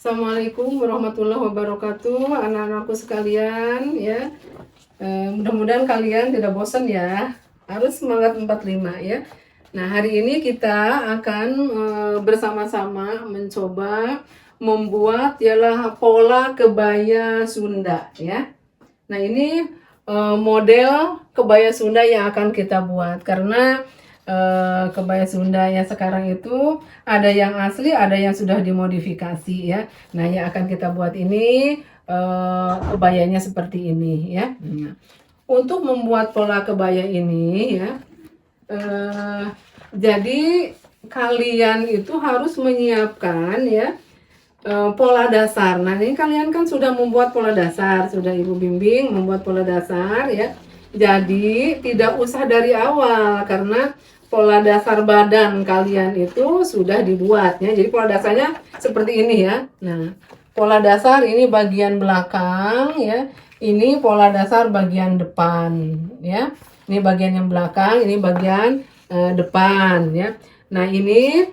Assalamualaikum warahmatullahi wabarakatuh, anak-anakku sekalian ya. Mudah-mudahan kalian tidak bosan ya. Harus semangat 45 ya. Nah, hari ini kita akan bersama-sama mencoba membuat ialah pola kebaya Sunda ya. Nah, ini model kebaya Sunda yang akan kita buat karena kebaya Sunda yang sekarang itu ada yang asli, ada yang sudah dimodifikasi ya. Nah, yang akan kita buat ini kebayanya seperti ini ya. Nah, untuk membuat pola kebaya ini ya, jadi kalian itu harus menyiapkan ya pola dasar. Nah, ini kalian kan sudah membuat pola dasar, sudah Ibu bimbing membuat pola dasar ya. Jadi tidak usah dari awal karena pola dasar badan kalian itu sudah dibuat ya. Jadi pola dasarnya seperti ini ya. Nah, pola dasar ini bagian belakang ya. Ini pola dasar bagian depan ya. Ini bagian yang belakang, ini bagian depan ya. Nah, ini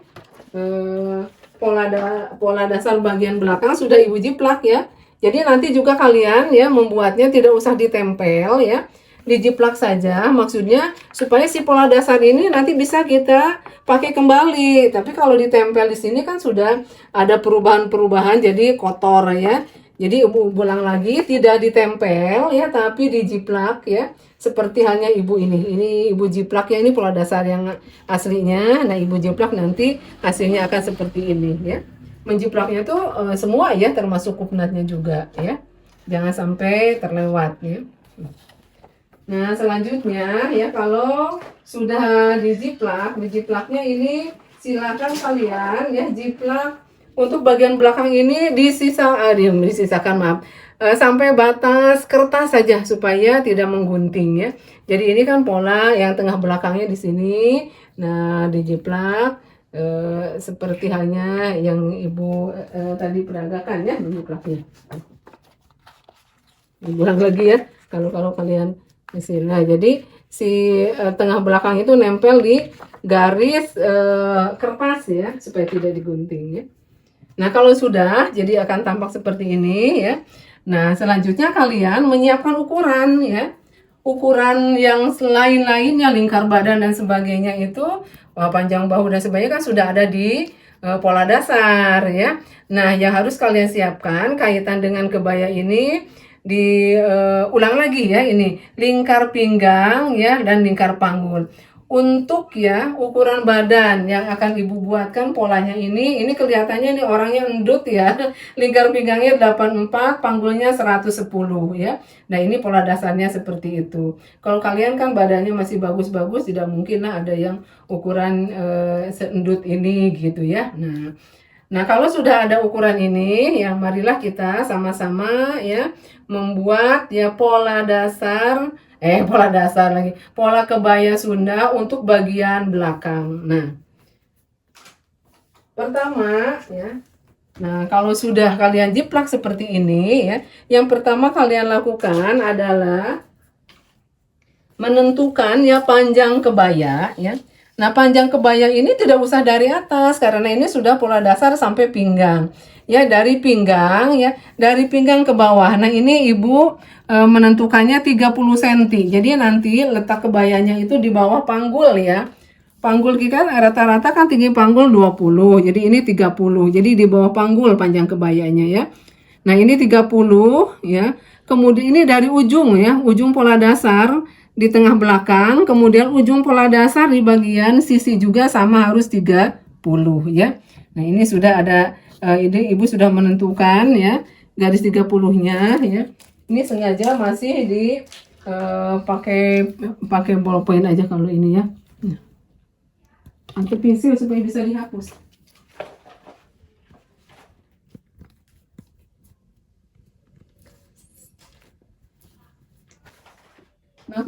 pola dasar bagian belakang sudah Ibu jiplak ya. Jadi nanti juga kalian ya membuatnya tidak usah ditempel ya, dijiplak saja, maksudnya supaya si pola dasar ini nanti bisa kita pakai kembali. Tapi kalau ditempel di sini kan sudah ada perubahan-perubahan jadi kotor ya. Jadi Ibu ulang lagi, tidak ditempel ya, tapi dijiplak ya. Seperti halnya Ibu ini Ibu jiplak ya, ini pola dasar yang aslinya. Nah, Ibu jiplak nanti hasilnya akan seperti ini ya. Menjiplaknya tuh semua ya, termasuk kupnatnya juga ya. Jangan sampai terlewat ya. Nah, selanjutnya ya, kalau sudah dijiplaknya ini silakan kalian ya jiplak untuk bagian belakang ini disisakan maaf, sampai batas kertas saja supaya tidak menggunting ya. Jadi ini kan pola yang tengah belakangnya di sini. Nah, dijiplak seperti halnya yang Ibu tadi peragakan ya, menjiplaknya. Ulang lagi ya, kalau kalian di sini. Nah, jadi si tengah belakang itu nempel di garis kertas ya, supaya tidak digunting ya. Nah, kalau sudah, jadi akan tampak seperti ini ya. Nah, selanjutnya kalian menyiapkan ukuran ya. Ukuran yang lain-lainnya, lingkar badan dan sebagainya itu, panjang bahu dan sebagainya kan sudah ada di pola dasar ya. Nah, yang harus kalian siapkan kaitan dengan kebaya ini, diulang lagi ya, ini lingkar pinggang ya dan lingkar panggul. Untuk ya ukuran badan yang akan Ibu buatkan polanya ini kelihatannya nih orangnya endut ya. Lingkar pinggangnya 84, panggulnya 110 ya. Nah, ini pola dasarnya seperti itu. Kalau kalian kan badannya masih bagus-bagus, tidak mungkin lah ada yang ukuran seendut ini gitu ya. Nah, kalau sudah ada ukuran ini, ya marilah kita sama-sama ya membuat ya pola kebaya Sunda untuk bagian belakang. Nah, pertama ya. Nah, kalau sudah kalian jiplak seperti ini ya, yang pertama kalian lakukan adalah menentukan ya panjang kebaya ya. Nah, panjang kebaya ini tidak usah dari atas karena ini sudah pola dasar sampai pinggang. Ya, dari pinggang ya, dari pinggang ke bawah. Nah, ini Ibu menentukannya 30 cm. Jadi nanti letak kebayanya itu di bawah panggul ya. Panggul kita rata-rata kan tinggi panggul 20. Jadi ini 30. Jadi di bawah panggul panjang kebayanya ya. Nah, ini 30 ya. Kemudian ini dari ujung ya, ujung pola dasar di tengah belakang, kemudian ujung pola dasar di bagian sisi juga sama harus 30 ya. Nah, ini sudah ada ini Ibu sudah menentukan ya garis 30-nya ya. Ini sengaja masih di pakai ballpoint aja kalau ini ya. Atau pensil supaya bisa dihapus. Nah,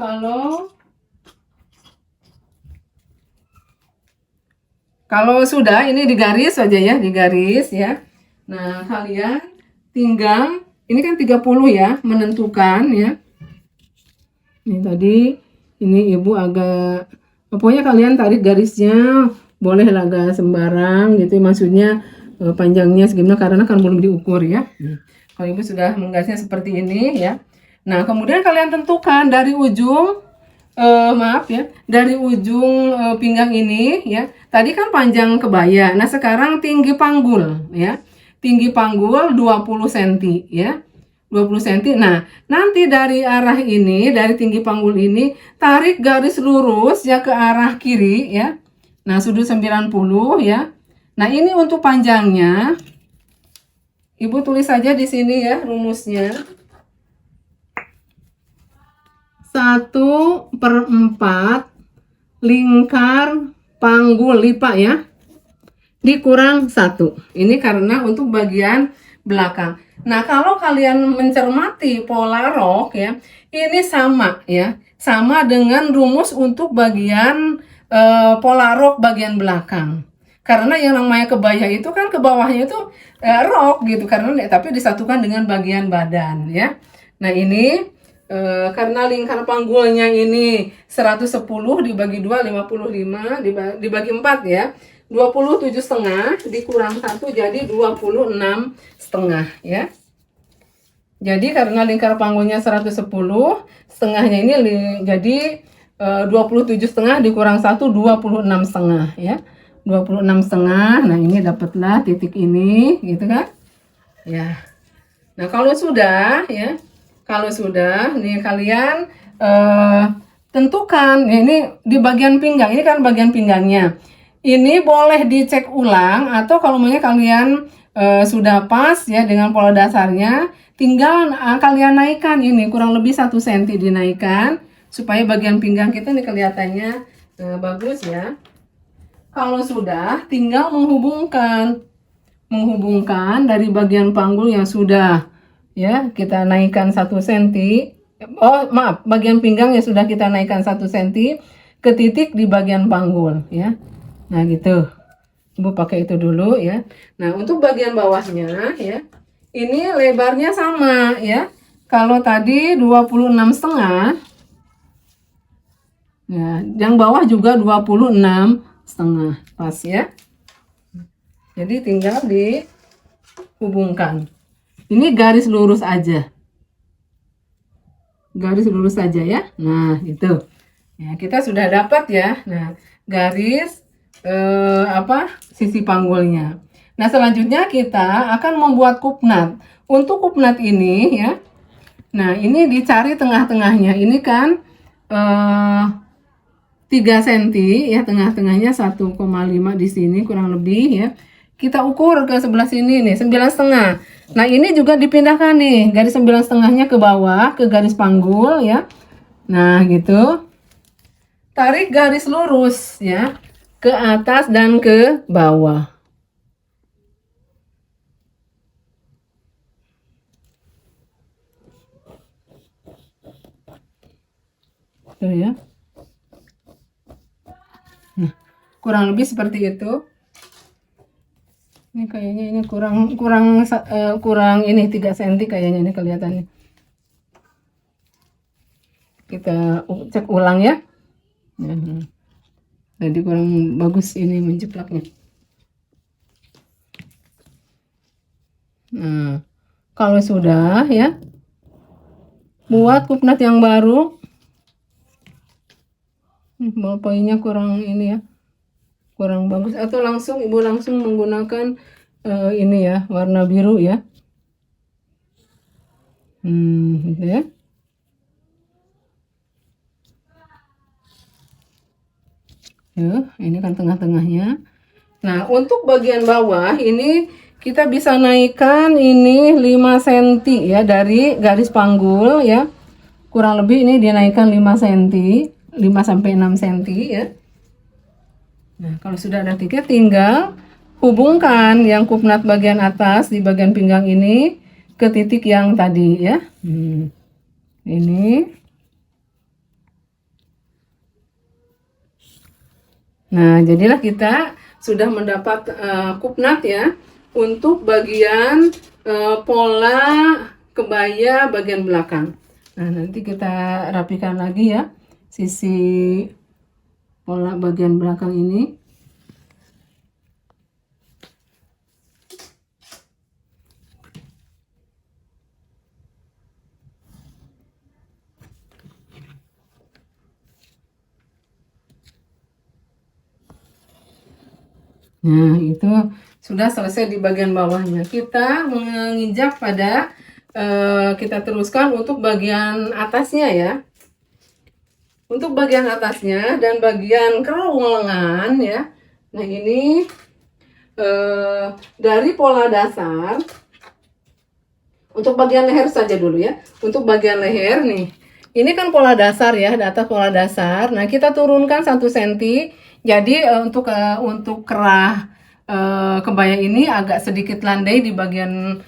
kalau sudah ini digaris saja ya, digaris ya. Nah, kalian tinggal ini kan 30 ya, menentukan ya. Ini tadi ini Ibu agak, pokoknya kalian tarik garisnya boleh agak sembarang gitu, maksudnya panjangnya segimana karena kan belum diukur ya. Kalau ibu sudah menggasnya seperti ini ya. Nah kemudian kalian tentukan dari ujung maaf ya, dari ujung pinggang ini ya. Tadi kan panjang kebaya. Nah, sekarang tinggi panggul ya. Tinggi panggul 20 cm ya. 20 cm. Nah, nanti dari arah ini, dari tinggi panggul ini, tarik garis lurus ya ke arah kiri ya. Nah, sudut 90 ya. Nah, ini untuk panjangnya. Ibu tulis saja di sini ya rumusnya. 1/4 lingkar panggul lipat ya dikurang 1. Ini karena untuk bagian belakang. Nah kalau kalian mencermati pola rok ya, ini sama ya, sama dengan rumus untuk bagian pola rok bagian belakang. Karena yang namanya kebaya itu kan ke bawahnya itu rok gitu, karena tapi disatukan dengan bagian badan ya. Nah ini karena lingkar panggulnya ini 110 dibagi 2 55 dibagi 4 ya. 27,5 dikurang 1 jadi 26,5 ya. Jadi karena lingkar panggulnya 110, setengahnya ini jadi 27,5 dikurang 1 26,5 ya. 26,5. Nah, ini dapatlah titik ini gitu kan? Ya. Nah, kalau sudah ya, nih kalian tentukan ya, ini di bagian pinggang, ini kan bagian pinggangnya. Ini boleh dicek ulang atau kalau misalnya kalian sudah pas ya dengan pola dasarnya, tinggal kalian naikkan ini kurang lebih 1 cm dinaikkan supaya bagian pinggang kita nih kelihatannya bagus ya. Kalau sudah, tinggal menghubungkan dari bagian panggul yang sudah ya kita naikkan 1 cm. Oh maaf, bagian pinggang yang sudah kita naikkan 1 cm ke titik di bagian panggul ya. Nah gitu, ibu pakai itu dulu ya. Nah untuk bagian bawahnya ya, ini lebarnya sama ya. Kalau tadi 26,5 ya, yang bawah juga 26,5 pas ya. Jadi tinggal dihubungkan. Ini garis lurus aja. Garis lurus saja ya. Nah, itu. Ya, kita sudah dapat ya. Nah, garis sisi panggulnya. Nah, selanjutnya kita akan membuat kupnat. Untuk kupnat ini ya. Nah, ini dicari tengah-tengahnya. Ini kan 3 cm ya, tengah-tengahnya 1,5 di sini kurang lebih ya. Kita ukur ke sebelah sini nih 9,5. Nah ini juga dipindahkan nih garis 9,5-nya ke bawah ke garis panggul ya. Nah gitu. Tarik garis lurus ya ke atas dan ke bawah. Tuh ya. Nah, kurang lebih seperti itu. Ini kayaknya ini kurang ini 3 cm kayaknya ini kelihatannya. Kita cek ulang ya. Jadi kurang bagus ini menjeplaknya. Nah, kalau sudah ya, buat kupnat yang baru. Ballpointnya kurang ini ya, kurang bagus, atau langsung ibu langsung menggunakan ini ya warna biru ya. Gitu ya. Ini kan tengah-tengahnya. Nah untuk bagian bawah ini kita bisa naikkan ini 5 cm ya dari garis panggul ya, kurang lebih ini dinaikkan 5 cm, 5 sampai 6 cm ya. Nah, kalau sudah ada 3 tinggal hubungkan yang kupnat bagian atas di bagian pinggang ini ke titik yang tadi ya. Ini. Nah, jadilah kita sudah mendapat kupnat ya untuk bagian pola kebaya bagian belakang. Nah, nanti kita rapikan lagi ya sisi pola bagian belakang ini. Nah, itu sudah selesai di bagian bawahnya. Kita menginjak pada kita teruskan untuk bagian atasnya ya. Untuk bagian atasnya dan bagian kerung lengan ya. Nah, ini dari pola dasar untuk bagian leher saja dulu ya. Untuk bagian leher nih. Ini kan pola dasar ya, data pola dasar. Nah, kita turunkan 1 cm. Jadi untuk kerah kebaya ini agak sedikit landai di bagian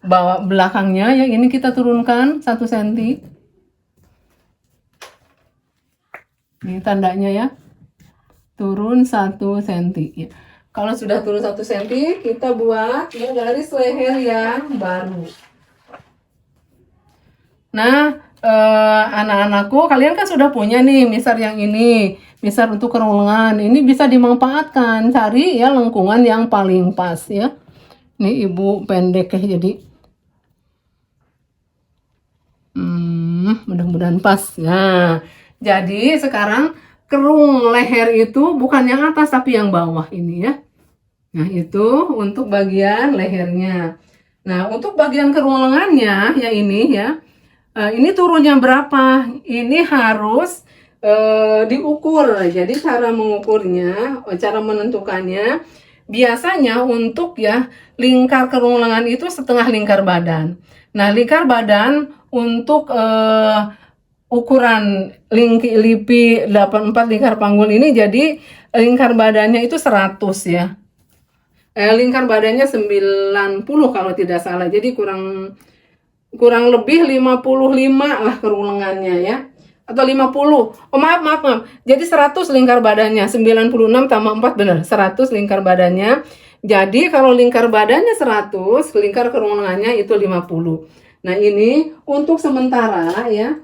bawah belakangnya ya. Ini kita turunkan 1 cm. Ini tandanya ya. Turun 1 cm ya. Kalau sudah turun 1 cm, kita buat ya garis leher yang baru. Nah, anak-anakku, kalian kan sudah punya nih misar yang ini, misar untuk kerung lengan. Ini bisa dimanfaatkan, cari ya lengkungan yang paling pas ya. Ini ibu pendek ya, jadi mudah-mudahan pas. Nah, jadi sekarang kerung leher itu bukan yang atas tapi yang bawah ini ya. Nah, itu untuk bagian lehernya. Nah, untuk bagian kerung lengannya ya ini ya. Ini turunnya berapa? Ini harus diukur. Jadi cara mengukurnya, cara menentukannya biasanya untuk ya lingkar kerung lengan itu setengah lingkar badan. Nah, lingkar badan untuk ukuran LIPI 84 lingkar panggul ini, jadi lingkar badannya itu 100 ya. Lingkar badannya 90 kalau tidak salah. Jadi kurang lebih 55 lah kerung lengannya ya. Atau 50. Oh, maaf. Jadi 100 lingkar badannya, 96 tambah 4 benar, 100 lingkar badannya. Jadi kalau lingkar badannya 100, lingkar kerung lengannya itu 50. Nah, ini untuk sementara ya.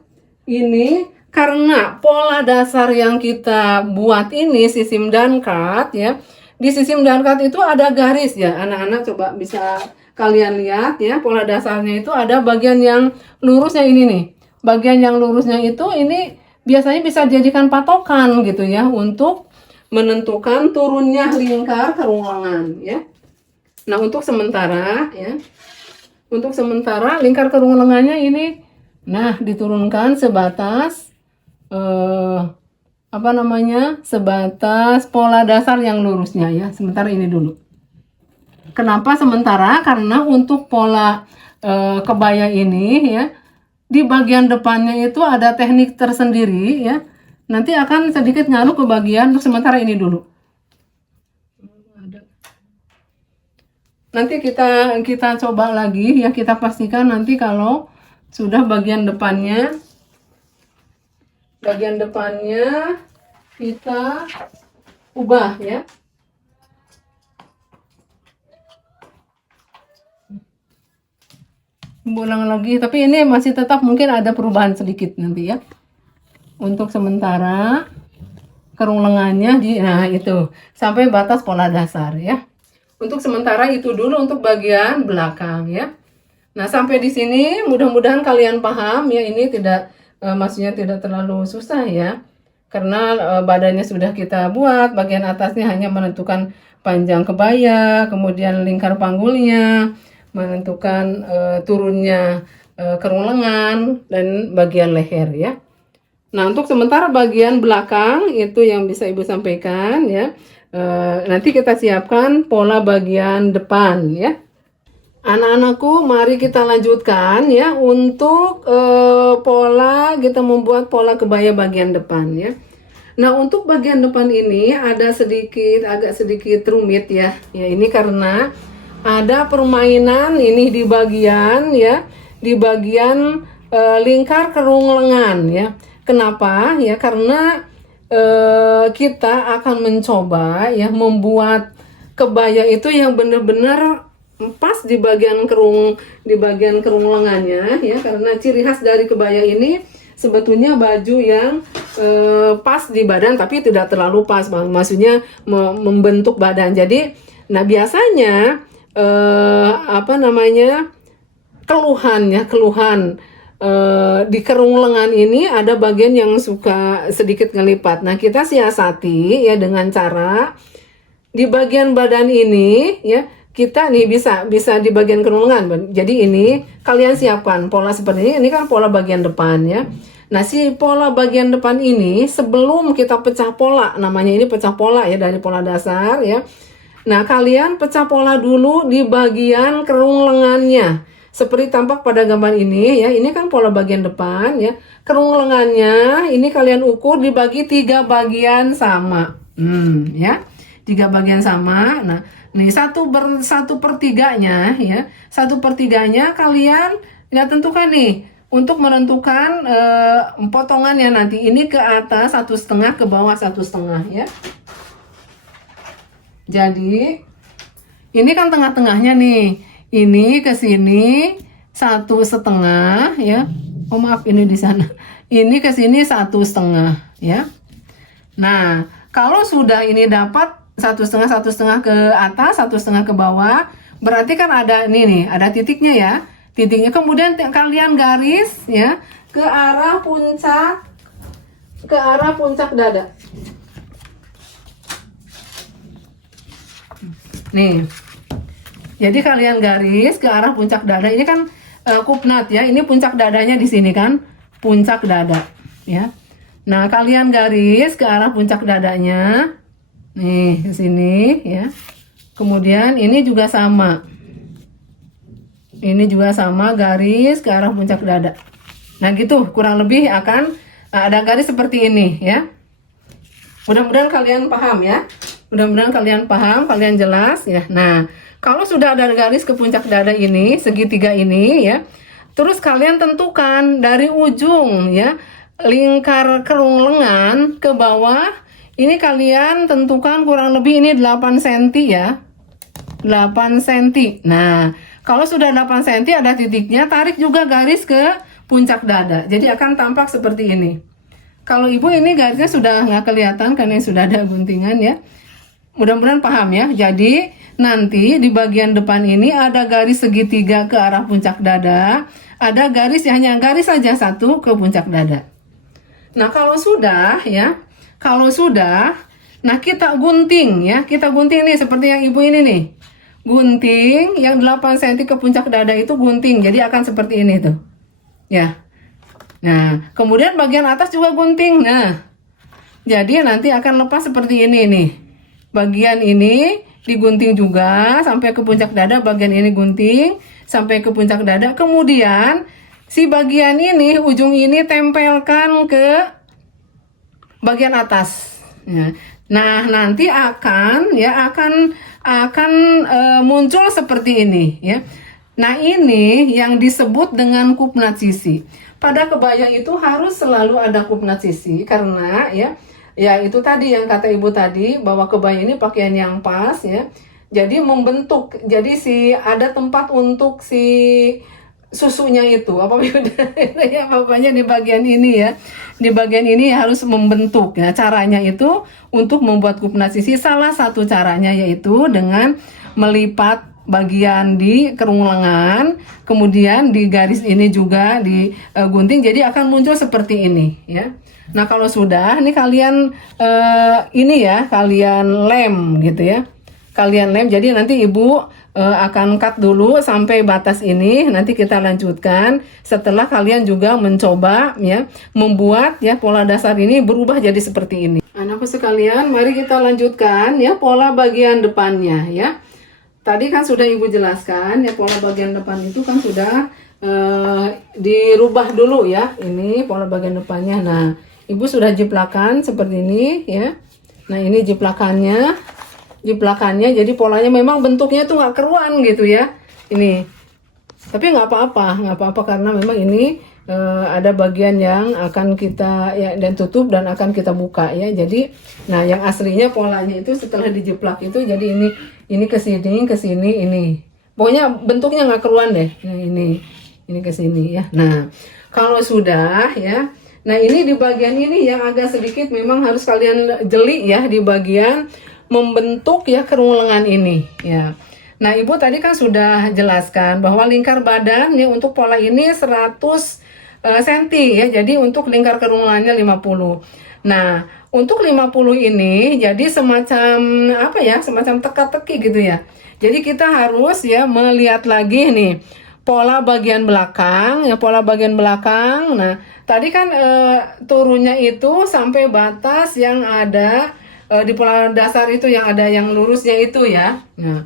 Ini karena pola dasar yang kita buat ini sisim dan cut ya. Di sisim dan cut itu ada garis ya. Anak-anak coba bisa kalian lihat ya, pola dasarnya itu ada bagian yang lurusnya ini nih. Bagian yang lurusnya itu ini biasanya bisa dijadikan patokan gitu ya untuk menentukan turunnya lingkar kerung lengan ya. Nah, untuk sementara ya. Untuk sementara lingkar kerung lengannya ini nah diturunkan sebatas sebatas pola dasar yang lurusnya ya. Sementara ini dulu. Kenapa sementara? Karena untuk pola kebaya ini ya, di bagian depannya itu ada teknik tersendiri ya. Nanti akan sedikit ngaruh ke bagian, untuk sementara ini dulu. Nanti kita coba lagi ya, kita pastikan nanti kalau sudah bagian depannya kita ubah ya. Ulang lagi, tapi ini masih tetap mungkin ada perubahan sedikit nanti ya. Untuk sementara kerung lengannya nah itu sampai batas pola dasar ya. Untuk sementara itu dulu untuk bagian belakang ya. Nah, sampai di sini mudah-mudahan kalian paham ya. Ini maksudnya tidak terlalu susah ya. Karena badannya sudah kita buat, bagian atasnya hanya menentukan panjang kebaya, kemudian lingkar panggulnya, menentukan turunnya kerung lengan dan bagian leher ya. Nah, untuk sementara bagian belakang itu yang bisa Ibu sampaikan ya. Nanti kita siapkan pola bagian depan ya. Anak-anakku, mari kita lanjutkan ya untuk kita membuat pola kebaya bagian depan ya. Nah, untuk bagian depan ini agak sedikit rumit ya. Ya, ini karena ada permainan ini di bagian lingkar kerung lengan ya. Kenapa? Ya, karena kita akan mencoba ya membuat kebaya itu yang benar-benar pas di bagian kerung lengannya ya, karena ciri khas dari kebaya ini sebetulnya baju yang pas di badan tapi tidak terlalu pas, maksudnya membentuk badan. Jadi biasanya keluhan di kerung lengan ini ada bagian yang suka sedikit ngelipat. Nah, kita siasati ya dengan cara di bagian badan ini ya, kita nih bisa di bagian kerongkongan. Jadi ini kalian siapkan pola seperti ini kan pola bagian depan ya. Nah, si pola bagian depan ini sebelum kita pecah pola, namanya ini pecah pola ya, dari pola dasar ya. Nah, kalian pecah pola dulu di bagian kerung lengannya. Seperti tampak pada gambar ini ya, ini kan pola bagian depan ya. Kerung lengannya ini kalian ukur dibagi 3 bagian sama. Ya. 3 bagian sama. Nah, nih 1/3-nya ya. 1/3-nya kalian ya tentukan nih untuk menentukan potongannya nanti. Ini ke atas 1,5, ke bawah 1,5 ya. Jadi ini kan tengah-tengahnya nih. Ini ke sini 1,5 ya. Oh maaf, ini di sana. Ini ke sini 1,5 ya. Nah, kalau sudah ini dapat 1,5 ke atas, 1,5 ke bawah, berarti kan ada ini nih, ada titiknya ya. Titiknya kemudian kalian garis ya ke arah puncak dada. Nih. Jadi kalian garis ke arah puncak dada. Ini kan kupnat ya. Ini puncak dadanya di sini kan, puncak dada ya. Nah, kalian garis ke arah puncak dadanya. Nih, ke sini ya. Kemudian ini juga sama. Ini juga sama, garis ke arah puncak dada. Nah, gitu kurang lebih akan ada garis seperti ini ya. Mudah-mudahan kalian paham ya. Mudah-mudahan kalian paham, kalian jelas ya. Nah, kalau sudah ada garis ke puncak dada ini, segitiga ini ya, terus kalian tentukan dari ujung ya, lingkar kerung lengan ke bawah, ini kalian tentukan kurang lebih ini 8 cm ya, 8 cm. Nah, kalau sudah 8 cm ada titiknya, tarik juga garis ke puncak dada. Jadi akan tampak seperti ini. Kalau ibu ini garisnya sudah nggak kelihatan karena sudah ada guntingan ya. Mudah-mudahan paham ya. Jadi nanti di bagian depan ini ada garis segitiga ke arah puncak dada. Ada garis hanya garis saja satu ke puncak dada. Nah, kalau sudah ya, nah kita gunting ya. Kita gunting nih seperti yang ibu ini nih. Gunting yang 8 cm ke puncak dada itu gunting. Jadi akan seperti ini tuh. Ya. Nah, kemudian bagian atas juga gunting. Nah, jadi nanti akan lepas seperti ini nih. Bagian ini digunting juga sampai ke puncak dada, bagian ini gunting sampai ke puncak dada. Kemudian si bagian ini, ujung ini tempelkan ke bagian atas. Ya. Nah, nanti akan muncul seperti ini ya. Nah, ini yang disebut dengan kupnat sisi. Pada kebaya itu harus selalu ada kupnat sisi karena ya itu tadi yang kata ibu tadi, bahwa kebaya ini pakaian yang pas ya. Jadi membentuk. Jadi ada tempat untuk si susunya itu. Ya pokoknya di bagian ini ya. Di bagian ini harus membentuk ya. Caranya itu untuk membuat kupnat sisi, salah satu caranya yaitu dengan melipat bagian di kerung lengan, kemudian di garis ini juga digunting, jadi akan muncul seperti ini ya. Nah, kalau sudah ini kalian kalian lem gitu ya. Kalian lem, jadi nanti ibu akan cut dulu sampai batas ini, nanti kita lanjutkan setelah kalian juga mencoba ya membuat ya pola dasar ini berubah jadi seperti ini. Anakku sekalian, mari kita lanjutkan ya pola bagian depannya ya. Tadi kan sudah ibu jelaskan ya, pola bagian depan itu kan sudah dirubah dulu ya. Ini pola bagian depannya. Nah, ibu sudah jiplakan seperti ini ya. Nah, ini jiplakannya. Jadi polanya memang bentuknya tuh nggak keruan gitu ya. Ini. Tapi nggak apa-apa karena memang ini ada bagian yang akan kita ya dan tutup dan akan kita buka ya. Jadi, nah yang aslinya polanya itu setelah dijiplak itu jadi ini ke sini ini. Pokoknya bentuknya nggak keruan deh. Nah, ini ke sini ya. Nah, kalau sudah ya. Nah, ini di bagian ini yang agak sedikit memang harus kalian jeli ya di bagian membentuk ya kerung lengan ini ya. Nah, ibu tadi kan sudah jelaskan bahwa lingkar badan ya untuk pola ini 100 cm ya. Jadi untuk lingkar kerung lengannya 50. Nah, untuk 50 ini jadi semacam apa ya, semacam teka-teki gitu ya. Jadi kita harus ya melihat lagi nih pola bagian belakang ya, pola bagian belakang. Nah, tadi kan turunnya itu sampai batas yang ada di pola dasar itu, yang ada yang lurusnya itu ya. Nah,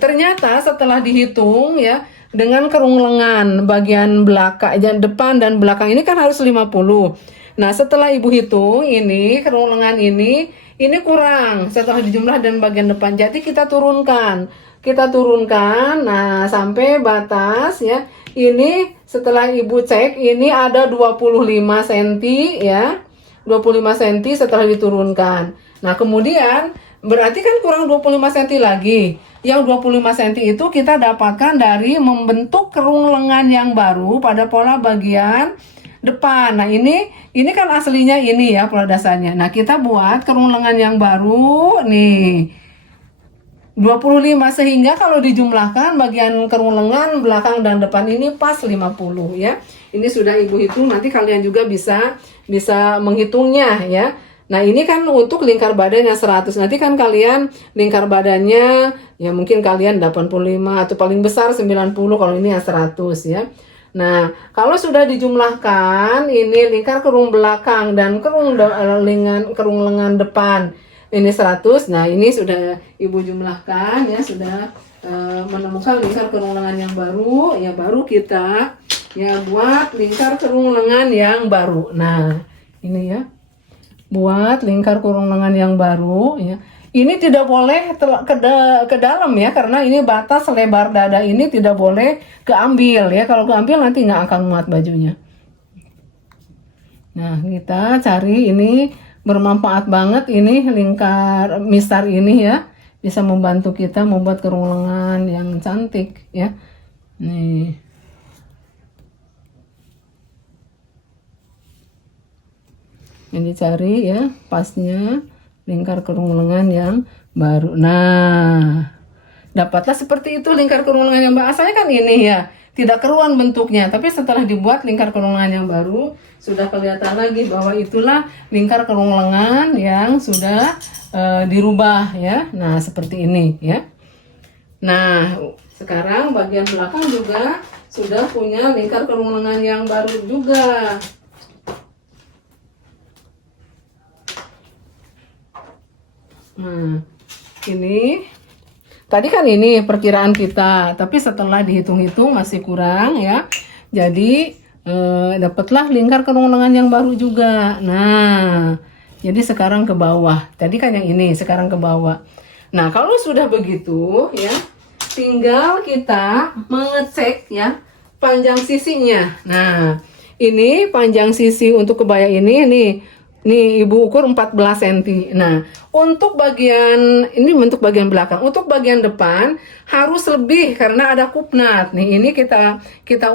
ternyata setelah dihitung ya, dengan kerung lengan bagian belakang, depan dan belakang ini kan harus 50. Nah, setelah ibu hitung ini kerung lengan ini kurang setelah dijumlah dan bagian depan. Jadi kita turunkan. Kita turunkan, nah sampai batas ya. Ini setelah ibu cek ini ada 25 cm ya. 25 cm setelah diturunkan. Nah, kemudian berarti kan kurang 25 cm lagi. Yang 25 cm itu kita dapatkan dari membentuk kerung lengan yang baru pada pola bagian depan. Nah, ini kan aslinya ini ya pola dasarnya. Nah, kita buat kerung lengan yang baru nih. 25, sehingga kalau dijumlahkan bagian kerung lengan belakang dan depan ini pas 50 ya. Ini sudah ibu hitung, nanti kalian juga bisa menghitungnya ya. Nah, ini kan untuk lingkar badannya 100. Nanti kan kalian lingkar badannya ya mungkin kalian 85 atau paling besar 90 kalau ini ya 100 ya. Nah, kalau sudah dijumlahkan ini lingkar kerung belakang dan kerung lengan depan ini 100. Nah, ini sudah ibu jumlahkan ya, sudah menemukan lingkar kerung lengan yang baru ya, baru kita ya buat lingkar kerung lengan yang baru. Nah, ini ya. Buat lingkar kerung lengan yang baru ya. Ini tidak boleh ke dalam ya, karena ini batas lebar dada ini tidak boleh keambil ya. Kalau keambil nanti nggak akan muat bajunya. Nah, kita cari ini, bermanfaat banget ini lingkar mistar ini ya. Bisa membantu kita membuat kerung lengan yang cantik ya. Nih. Ini cari ya pasnya lingkar kerung lengan yang baru. Nah, dapatlah seperti itu lingkar kerung lengan yang baru. Asalnya kan ini ya, tidak keruan bentuknya, tapi setelah dibuat lingkar kerung lengan yang baru, sudah kelihatan lagi bahwa itulah lingkar kerung lengan yang sudah dirubah ya. Nah, seperti ini ya. Nah, sekarang bagian belakang juga sudah punya lingkar kerung lengan yang baru juga. Nah, ini tadi kan ini perkiraan kita, tapi setelah dihitung-hitung masih kurang ya. Jadi dapatlah lingkar kerung lengan yang baru juga. Nah, jadi sekarang ke bawah. Tadi kan yang ini, sekarang ke bawah. Nah, kalau sudah begitu ya, tinggal kita mengecek ya panjang sisinya. Nah, ini panjang sisi untuk kebaya ini nih ibu ukur 14 cm. Nah, untuk bagian ini bentuk bagian belakang, untuk bagian depan harus lebih karena ada kupnat. Nih, ini kita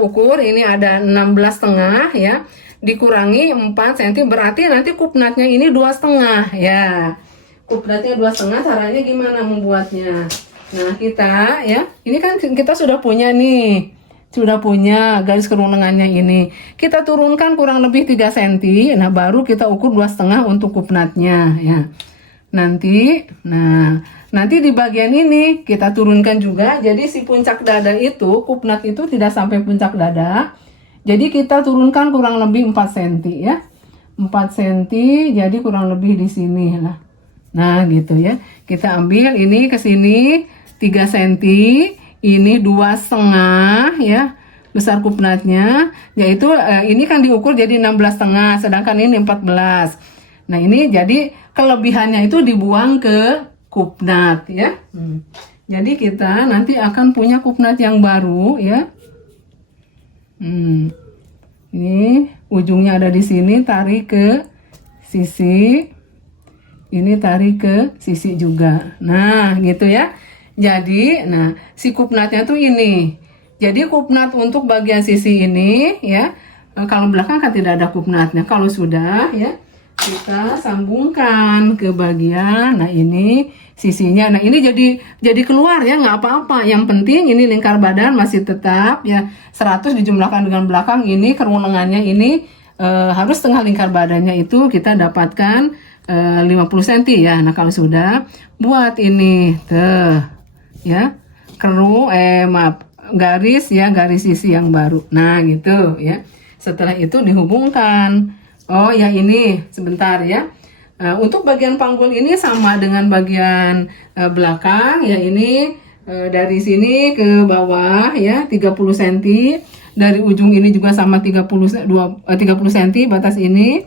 ukur ini ada 16,5 ya. Dikurangi 4 cm berarti nanti kupnatnya ini 2,5 ya. Kupnatnya 2,5, caranya gimana membuatnya? Nah, kita ya, ini kan kita sudah punya nih. Sudah punya garis kerung lengannya ini. Kita turunkan kurang lebih 3 cm. Nah, baru kita ukur 2,5 untuk kupnatnya ya. Nanti di bagian ini kita turunkan juga. Jadi si puncak dada itu, kupnat itu tidak sampai puncak dada. Jadi kita turunkan kurang lebih 4 cm ya. 4 cm, jadi kurang lebih di sini lah. Nah, gitu ya. Kita ambil ini ke sini 3 cm. Ini 2,5 ya, besar kupnatnya, yaitu ini kan diukur jadi 16,5, sedangkan ini 14. Nah, ini jadi kelebihannya itu dibuang ke kupnat ya. Jadi kita nanti akan punya kupnat yang baru ya. Ini ujungnya ada di sini, tarik ke sisi. Ini tarik ke sisi juga. Nah, gitu ya. Jadi, nah, si kupnatnya tuh ini. Jadi kupnat untuk bagian sisi ini ya. Kalau belakang kan tidak ada kupnatnya. Kalau sudah ya, kita sambungkan ke bagian. Nah, ini sisinya. Nah, ini jadi keluar ya, nggak apa-apa. Yang penting ini lingkar badan masih tetap ya 100 dijumlahkan dengan belakang ini kerung lengannya ini harus setengah lingkar badannya itu kita dapatkan 50 cm ya. Nah, kalau sudah buat ini ya, maaf, garis ya, garis sisi yang baru. Nah, gitu ya. Setelah itu dihubungkan. Oh ya, ini sebentar ya. Untuk bagian panggul ini sama dengan bagian belakang ya, ini dari sini ke bawah ya 30 cm. Dari ujung ini juga sama 30 cm batas ini.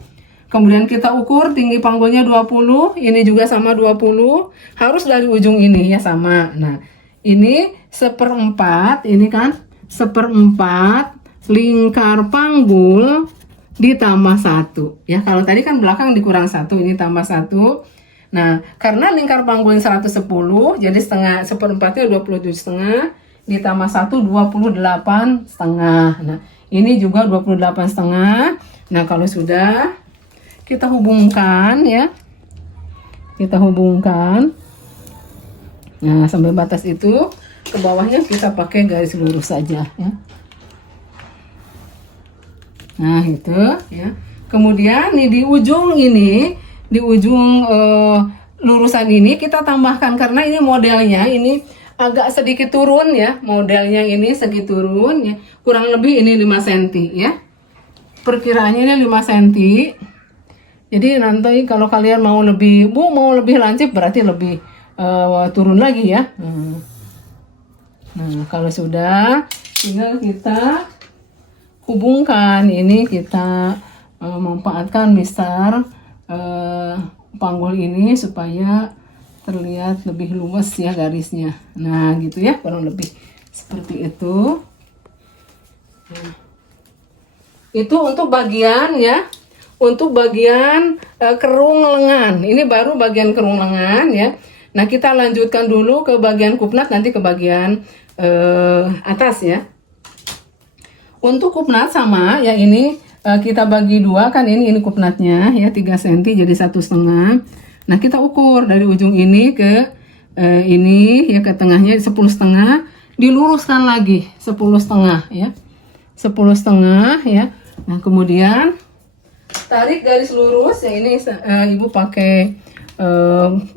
Kemudian kita ukur tinggi panggulnya 20, ini juga sama 20. Harus dari ujung ini ya sama. Nah, ini 1/4, ini kan 1/4 lingkar panggul ditambah 1 ya. Kalau tadi kan belakang dikurang 1, ini tambah 1. Nah, karena lingkar panggul 110, jadi setengah, 1/4-nya 27,5 ditambah 1 28,5. Nah, ini juga 28,5. Nah, kalau sudah kita hubungkan ya, kita hubungkan. Nah, sampai batas itu, ke bawahnya kita pakai garis lurus saja ya. Nah, itu ya. Kemudian nih di ujung ini, di ujung lurusan ini kita tambahkan, karena ini modelnya ini agak sedikit turun ya. Modelnya ini segi turun ya. Kurang lebih ini 5 cm ya. Perkiraannya ini 5 cm. Jadi nanti kalau kalian mau lebih, mau lebih lancip berarti lebih turun lagi ya. Nah, kalau sudah tinggal kita hubungkan. Ini kita memanfaatkan mistar panggul ini supaya terlihat lebih luas ya garisnya. Nah, gitu ya, kurang lebih seperti itu. Nah, itu untuk bagian ya, untuk bagian kerung lengan. Ini baru bagian kerung lengan ya. Nah, kita lanjutkan dulu ke bagian kupnat, nanti ke bagian atas ya. Untuk kupnat sama ya, ini kita bagi dua kan, ini kupnatnya ya 3 cm jadi 1,5. Nah, kita ukur dari ujung ini ke ini ya, ke tengahnya 10,5, diluruskan lagi 10,5 ya. 10,5 ya. Nah, kemudian tarik garis lurus ya, ini Ibu pakai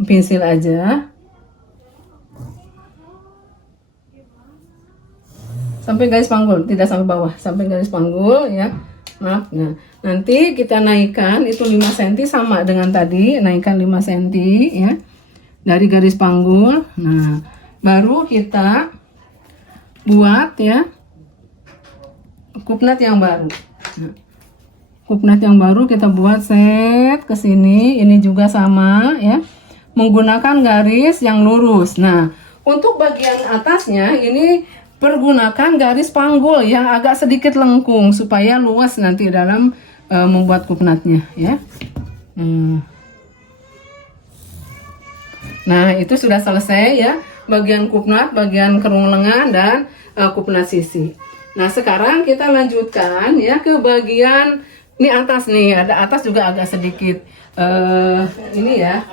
pensil aja. Sampai garis panggul, tidak sampai bawah, sampai garis panggul ya. Maaf. Nah, nanti kita naikkan itu 5 cm sama dengan tadi, naikkan 5 cm ya dari garis panggul. Nah, baru kita buat ya kupnat yang baru. Nah, kupnat yang baru kita buat set ke sini, ini juga sama ya, menggunakan garis yang lurus. Nah, untuk bagian atasnya ini pergunakan garis panggul yang agak sedikit lengkung supaya luas nanti dalam membuat kupnatnya ya. Nah, itu sudah selesai ya, bagian kupnat, bagian kerung lengan, dan kupnat sisi. Nah, sekarang kita lanjutkan ya ke bagian ini atas nih. Ada atas juga agak sedikit ini ya,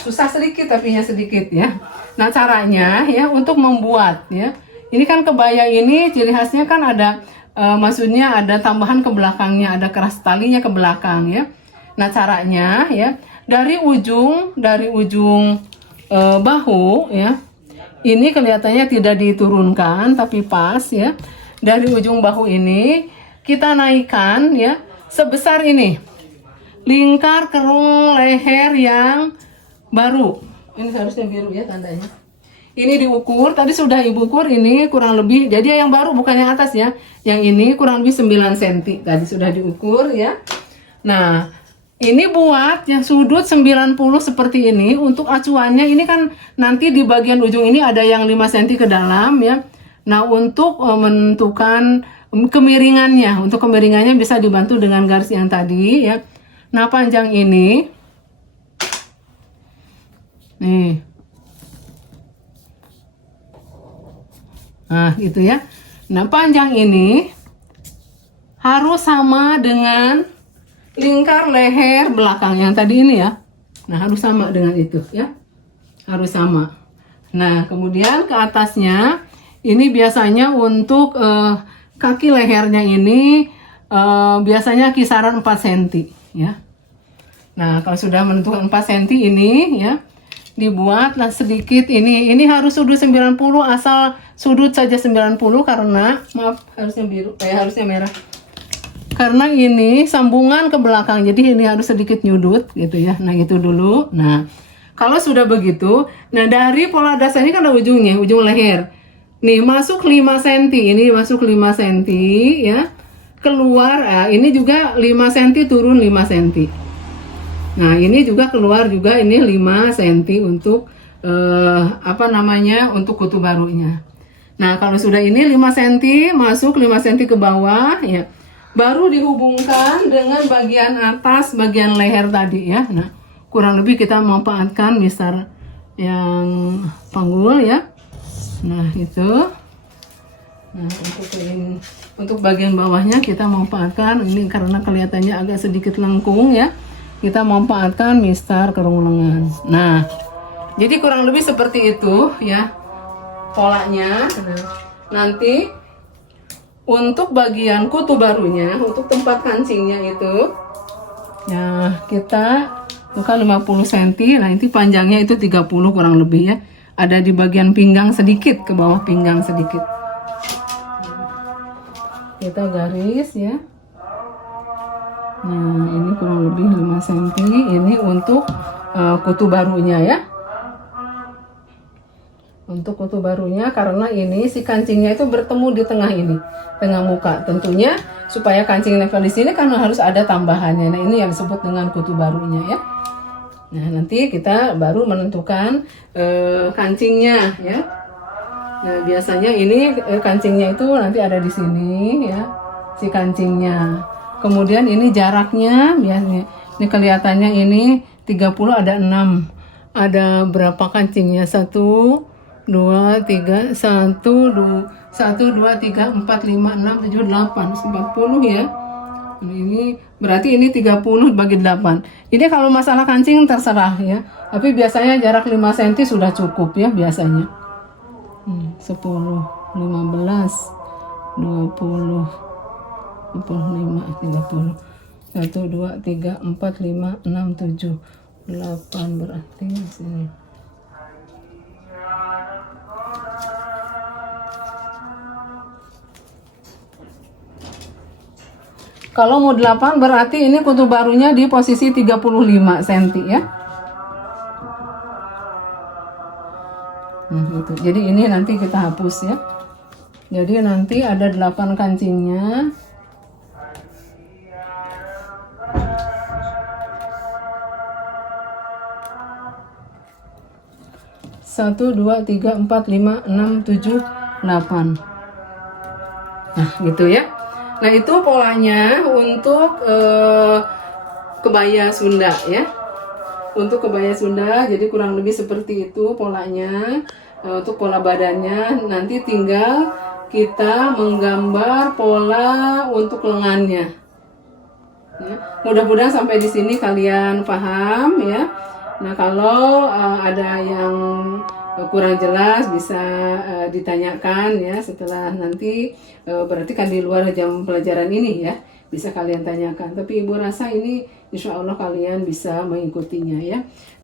susah sedikit tapi sedikit ya. Nah, caranya ya untuk membuat ya, ini kan kebaya ini ciri khasnya kan ada maksudnya ada tambahan ke belakangnya, ada keras talinya ke belakang ya. Nah, caranya ya dari ujung bahu ya, ini kelihatannya tidak diturunkan tapi pas ya. Dari ujung bahu ini kita naikkan ya sebesar ini, lingkar kerung leher yang baru. Ini harusnya biru ya tandanya. Ini diukur, tadi sudah Ibu ukur, ini kurang lebih, jadi yang baru bukan yang atas ya, yang ini kurang lebih 9 cm tadi sudah diukur ya. Nah, ini buat yang sudut 90 seperti ini. Untuk acuannya ini kan nanti di bagian ujung ini ada yang 5 cm ke dalam ya. Nah, untuk menentukan kemiringannya, untuk kemiringannya bisa dibantu dengan garis yang tadi ya. Nah, panjang ini nih, nah gitu ya. Nah, panjang ini harus sama dengan lingkar leher belakang yang tadi ini ya. Nah, harus sama dengan itu ya, harus sama. Nah, kemudian ke atasnya ini biasanya untuk kaki lehernya ini biasanya kisaran 4 cm ya. Nah, kalau sudah menentukan 4 cm ini ya, dibuatlah sedikit ini harus sudut 90, asal sudut saja 90 karena maaf harusnya biru, harusnya merah. Karena ini sambungan ke belakang, jadi ini harus sedikit nyudut gitu ya. Nah, itu dulu. Nah, kalau sudah begitu, nah dari pola dasar ini kan ada ujungnya, ujung leher. Nih, masuk 5 cm, ini masuk 5 cm ya. Keluar, ini juga 5 cm, turun 5 cm. Nah, ini juga keluar juga ini 5 cm untuk untuk kutu barunya. Nah, kalau sudah ini 5 cm, masuk 5 cm ke bawah ya. Baru dihubungkan dengan bagian atas, bagian leher tadi ya. Nah, kurang lebih kita memanfaatkan misar yang panggul ya. Nah, itu. Nah, untuk bagian bawahnya kita memanfaatkan ini karena kelihatannya agak sedikit lengkung ya. Kita memanfaatkan mistar kerung lengan. Nah, jadi kurang lebih seperti itu ya polanya. Nanti untuk bagian kutu barunya, untuk tempat kancingnya itu, ya kita buka 50 cm. Nah, ini panjangnya itu 30 kurang lebih ya. Ada di bagian pinggang sedikit, ke bawah pinggang sedikit. Kita garis ya. Nah, ini kurang lebih 5 cm. Ini untuk kutu barunya ya. Untuk kutu barunya karena ini si kancingnya itu bertemu di tengah ini, tengah muka. Tentunya supaya kancing level di sini kan harus ada tambahannya. Nah, ini yang disebut dengan kutu barunya ya. Nah, nanti kita baru menentukan kancingnya ya. Nah, biasanya ini kancingnya itu nanti ada di sini ya, si kancingnya. Kemudian ini jaraknya biasanya. Ini kelihatannya ini 30, ada 6. Ada berapa kancingnya? 1 2 3 1 2 1 2 3 4 5 6 7 8 40 ya. Ini berarti ini 30 bagi 8. Ini kalau masalah kancing terserah ya. Tapi biasanya jarak 5 cm sudah cukup ya biasanya. 10 15 20 25 30 1 2 3 4 5 6 7 8 berarti sini. Kalau mau 8 berarti ini kutu barunya di posisi 35 cm ya. Nah, gitu. Jadi ini nanti kita hapus ya. Jadi nanti ada 8 kancingnya. Satu, 2, 3, 4, 5, 6, 7, 8. Nah, gitu ya. Nah, itu polanya untuk kebaya Sunda ya. Untuk kebaya Sunda, jadi kurang lebih seperti itu polanya. Untuk pola badannya, nanti tinggal kita menggambar pola untuk lengannya. Ya. Mudah-mudahan sampai di sini kalian paham ya. Nah, kalau ada yang kurang jelas bisa ditanyakan ya setelah nanti berarti kan di luar jam pelajaran ini ya, bisa kalian tanyakan. Tapi Ibu rasa ini insya Allah kalian bisa mengikutinya ya.